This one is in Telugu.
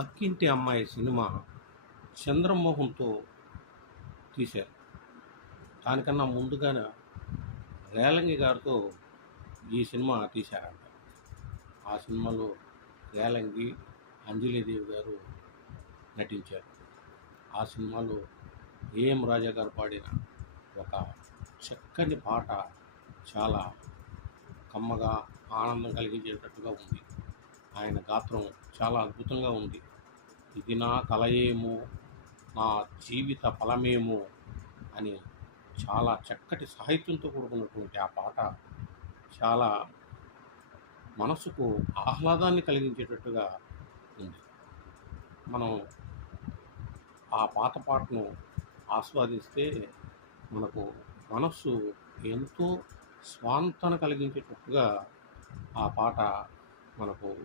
పక్కింటి అమ్మాయి సినిమా చంద్రమోహన్తో తీశారు. దానికన్నా ముందుగానే రేలంగి గారితో ఈ సినిమా తీశారంట. ఆ సినిమాలో రేలంగి, అంజలీదేవి గారు నటించారు. ఆ సినిమాలో ఏఎం రాజా గారు పాడిన ఒక చక్కని పాట చాలా కమ్మగా, ఆనందం కలిగించేటట్టుగా ఉంది. ఆయన గాత్రం చాలా అద్భుతంగా ఉంది. ఇది నా కలయేమో, నా జీవిత ఫలమేమో అని చాలా చక్కటి సాహిత్యంతో కూడుకున్నటువంటి ఆ పాట చాలా మనసుకు ఆహ్లాదాన్ని కలిగించేటట్టుగా ఉంది. మనం ఆ పాత పాటను ఆస్వాదిస్తే మనకు మనస్సు ఎంతో స్వాంతన కలిగించేటట్టుగా ఆ పాట మనకు